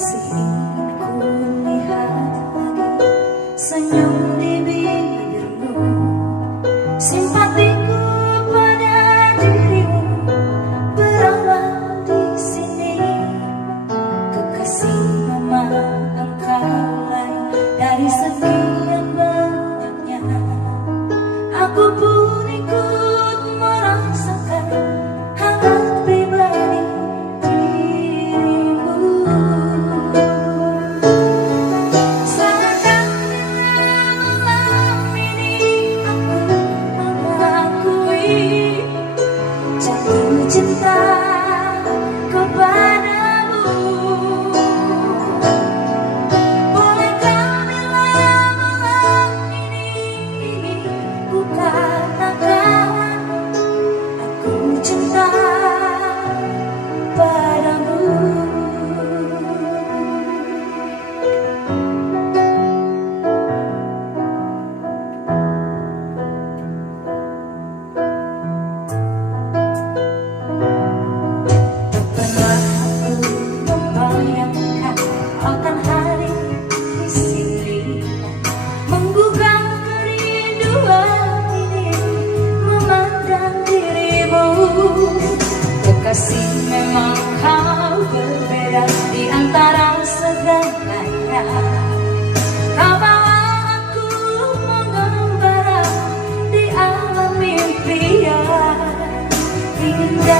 Masih ingin ku lihat lagi senyum di bibirmu, simpatiku pada dirimu berawal di sini. Kekasih, memang engkau lain dari sekian banyaknya. Aku pun ikut merasakan hangat pribadi dirimu. Seakan malam ini aku mengakui jatuh cinta kepadamu. Bolehkah bila malam ini ku katakan aku cinta padamu. Tak pernah aku membayangkan akan hari di sini, menggugah kerinduan ini memandang dirimu. Kekasih, memang kau berbeda di antara segalanya. Kau bawa aku mengembara di alam mimpi yang indah.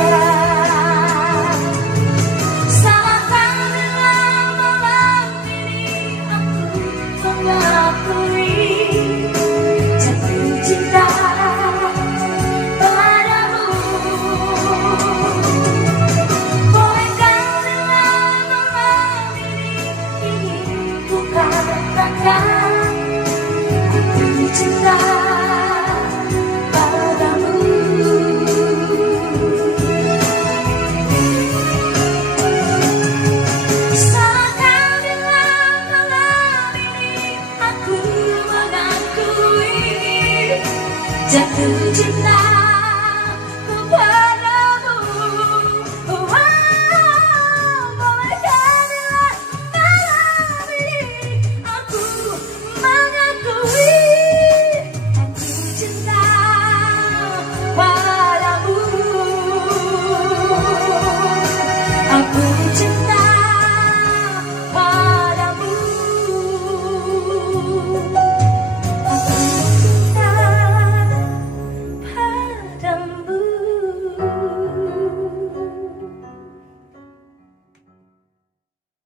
Salahkah bila malam ini aku mengakui jatuh cinta padamu? Bolehkah bila malam ini ku katakan aku cinta padamu? Salahkah bila malam ini aku mengakui jatuh cinta